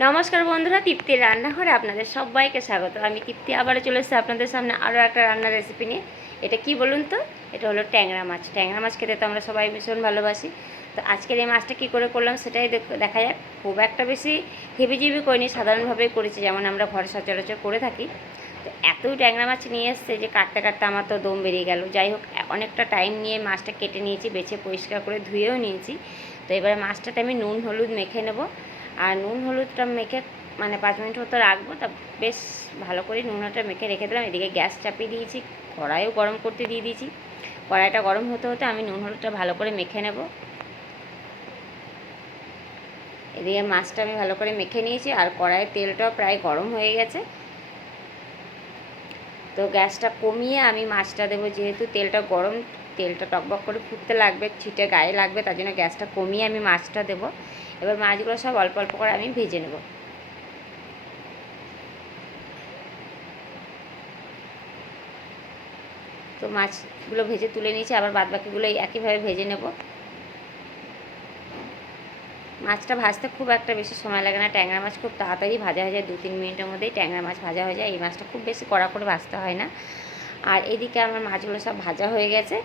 নমস্কার বন্ধুরা, তৃপ্তির রান্নাঘরে আপনাদের সবাইকে স্বাগত। আমি তৃপ্তি আবারও চলে এসেছি আপনাদের সামনে আরও একটা রান্নার রেসিপি নিয়ে। এটা কি বলুন তো? এটা হলো ট্যাংরা মাছ। ট্যাংরা মাছ খেতে তো আমরা সবাই ভীষণ ভালোবাসি। তো আজকের এই মাছটা কী করে করলাম সেটাই দেখা যাক। খুব একটা বেশি হেবিজিবি করিনি, সাধারণভাবেই করেছি যেমন আমরা ঘরে সচরাচর করে থাকি। তো এতই ট্যাংরা মাছ নিয়ে এসছে যে কাটতে কাটতে আমার তো দম বেরিয়ে গেল। যাই হোক, অনেকটা টাইম নিয়ে মাছটা কেটে নিয়েছি, বেছে পরিষ্কার করে ধুয়েও নিয়েছি। তো এবারে মাছটাতে আমি নুন হলুদ মেখে নেব। আর নুন হলুদটা মেখে 5 মিনিট মতো রাখবো। তা বেশ ভালো করে নুনটা মেখে রেখে দিলাম। এদিকে গ্যাস চাপিয়ে দিয়েছি, কড়াইও গরম করতে দিয়ে দিয়েছি। কড়াইটা গরম হতে হতে আমি নুন হলুদটা ভালো করে মেখে নেব। এদিকে মাছটা আমি ভালো করে মেখে নিয়েছি আর কড়াইয়ের তেলটাও প্রায় গরম হয়ে গেছে। তো গ্যাসটা কমিয়ে আমি মাছটা দেবো, যেহেতু তেলটা গরম, তেলটা টকবক করে ফুটতে লাগবে, ছিটে গায়ে লাগবে, তার জন্য গ্যাসটা কমিয়ে আমি মাছটা দেবো। এবার মাছগুলো সব অল্প অল্প করে আমি ভেজে নেব। তো মাছগুলো ভেজে তুলে নিয়েছি, আবার বাদবাকিগুলো একইভাবে ভেজে নেব। মাছটা ভাজতে খুব একটা বেশি সময় লাগে না। ট্যাংরা মাছ খুব তাড়াতাড়ি ভাজা হয়ে যায়, 2-3 মিনিটের মধ্যেই ট্যাংরা মাছ ভাজা হয়ে যায়। এই মাছটা খুব বেশি কড়া করে ভাজতে হয় না। আর এদিকে আমার মাছগুলো সব ভাজা হয়ে গেছে।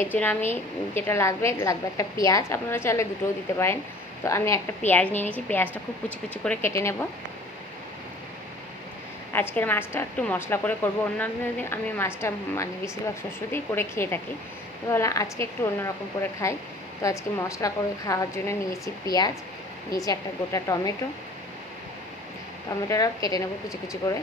এর জন্য আমি যেটা লাগবে একটা পেঁয়াজ, আপনারা চাইলে দুটোও দিতে পারেন। তো আমি একটা পেঁয়াজ নিয়ে নিয়েছি, পেঁয়াজটা খুব কুচি কুচি করে কেটে নেব। আজকের মাছটা একটু মশলা করে করব। অন্যান্য দিন আমি মাছটা বেশিরভাগ শস্য দিয়েই করে খেয়ে থাকি। তো ভাবলাম আজকে একটু অন্যরকম করে খাই। তো আজকে মশলা করে খাওয়ার জন্য নিয়েছি পেঁয়াজ, নিয়েছি একটা গোটা টমেটোটাও কেটে নেব কুচি কুচি করে।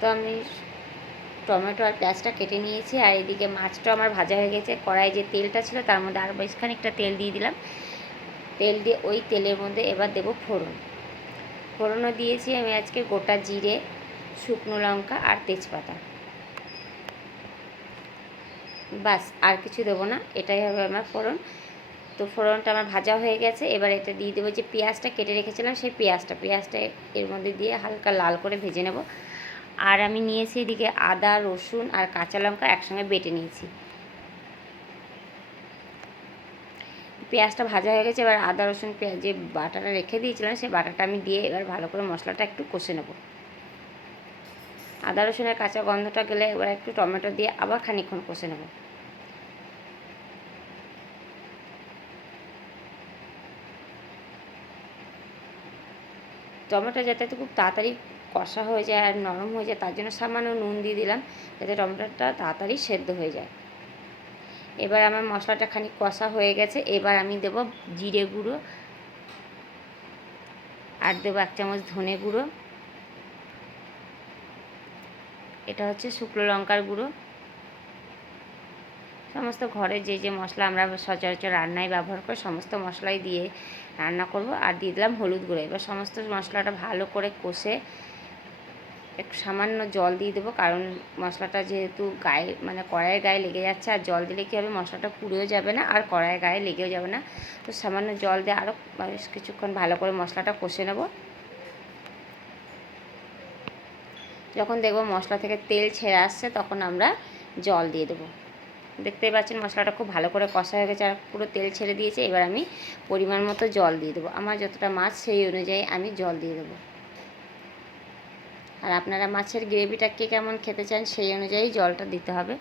তো আমি টমেটো আর পেঁয়াজটা কেটে নিয়েছি। আর এদিকে মাছটাও আমার ভাজা হয়ে গেছে। কড়াইয়ে যে তেলটা ছিল তার মধ্যে আরও বেশ খানিকটা তেল দিয়ে দিলাম। তেল দিয়ে ওই তেলের মধ্যে এবার দেবো ফোড়ন। ফোড়নও দিয়েছি আমি আজকে গোটা জিরে, শুকনো লঙ্কা আর তেজপাতা। বাস, আর কিছু দেবো না, এটাই হবে আমার ফোড়ন। তো ফোড়নটা আমার ভাজা হয়ে গেছে। এবার এটা দিয়ে দেবো যে পেঁয়াজটা কেটে রেখেছিলাম, সেই পেঁয়াজটা এর মধ্যে দিয়ে হালকা লাল করে ভেজে নেব। আর আমি নিয়েছি এদিকে আদা, রসুন আর কাঁচা লঙ্কা একসঙ্গে বেটে নিয়েছি। পেঁয়াজটা ভাজা হয়ে গেছে। এবার আদা রসুন পেঁয়াজ যে বাটাটা রেখে দিয়েছিলাম, সেই বাটাটা আমি দিয়ে এবার ভালো করে মশলাটা একটু কষে নেব। আদা রসুনের কাঁচা গন্ধটা গেলে এবার একটু টমেটো দিয়ে আবার খানিকক্ষণ কষে নেব। টমেটো যাতে খুব তাড়াতাড়ি কষা হয়ে যায় আর নরম হয়ে যায়, তার জন্য সামান্য নুন দিয়ে দিলাম, যাতে টমেটোটা তাড়াতাড়ি সেদ্ধ হয়ে যায়। এবার আমার মশলাটা খানিক কষা হয়ে গেছে। এবার আমি দেব জিরে গুঁড়ো, আর দেবো 1 চামচ ধনে গুঁড়ো, এটা হচ্ছে শুকনো লঙ্কার গুঁড়ো। সমস্ত ঘরে যে যে মশলা আমরা সচরাচর রান্নায় ব্যবহার করি সমস্ত মশলাই দিয়ে রান্না করব। আর দিয়ে দিলাম হলুদ গুঁড়ো। এবার সমস্ত মশলাটা ভালো করে কষে একটু সামান্য জল দিয়ে দেবো, কারণ মশলাটা যেহেতু গায়ে কড়াইয়ের গায়ে লেগে যাচ্ছে, আর জল দিলে কী হবে, মশলাটা পুড়েও যাবে না আর কড়াইয়ের গায়ে লেগেও যাবে না। তো সামান্য জল দিয়ে আরও বেশ কিছুক্ষণ ভালো করে মশলাটা কষে নেব। যখন দেখব মশলা থেকে তেল ছেড়ে আসছে তখন আমরা জল দিয়ে দেবো। দেখতেই পাচ্ছেন মশলাটা খুব ভালো করে কষা হয়ে গেছে আর পুরো তেল ছেড়ে দিয়েছে। এবার আমি পরিমাণ মতো জল দিয়ে দেবো। আমার যতটা মাছ সেই অনুযায়ী আমি জল দিয়ে দেবো। আর আপনারা মাছের গ্রেভিটা কে কেমন খেতে চান সেই অনুযায়ী জলটা দিতে হবে।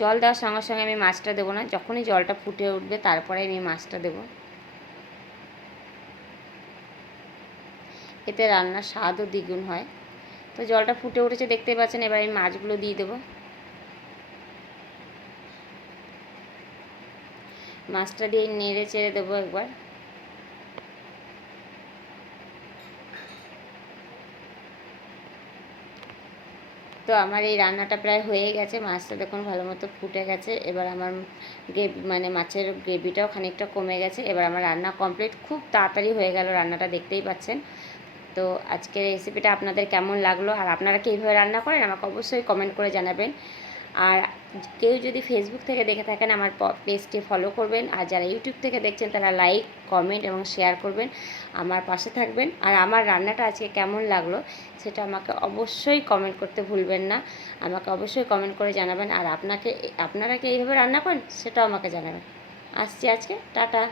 জল দেওয়ার সঙ্গে সঙ্গে আমি মাছটা দেবো না, যখনই জলটা ফুটে উঠবে তারপরে আমি মাছটা দেবো। এতে রান্নার স্বাদও দ্বিগুণ হয়। তো জলটা ফুটে উঠেছে দেখতেই পাচ্ছেন। এবার আমি মাছগুলো দিয়ে দেবো। মাছটা দিয়ে নেড়ে চেড়ে দেবো একবার। তো আমার এই রান্নাটা প্রায় হয়ে গেছে। মাছটা দেখুন ভালো মতো ফুটে গেছে। এবার আমার গ্রেভি মাছের গ্রেভিটাও খানিকটা কমে গেছে। এবার আমার রান্না কমপ্লিট। খুব তাড়াতাড়ি হয়ে গেল রান্নাটা, দেখতেই পাচ্ছেন। তো আজকের রেসিপিটা আপনাদের কেমন লাগলো আর আপনারা কি এইভাবে রান্না করেন আমাকে অবশ্যই কমেন্ট করে জানাবেন। আর কেউ যদি ফেসবুক থেকে দেখে থাকেন আমার পেজটি ফলো করবেন, আর যারা ইউটিউব থেকে দেখছেন তারা লাইক, কমেন্ট এবং শেয়ার করবেন, আমার পাশে থাকবেন। আর আমার রান্নাটা আজকে কেমন লাগলো সেটা আমাকে অবশ্যই কমেন্ট করতে ভুলবেন না, আমাকে অবশ্যই কমেন্ট করে জানাবেন। আর আপনারা কি এইভাবে রান্না করেন সেটাও আমাকে জানাবেন। আসছি আজকে, টাটা।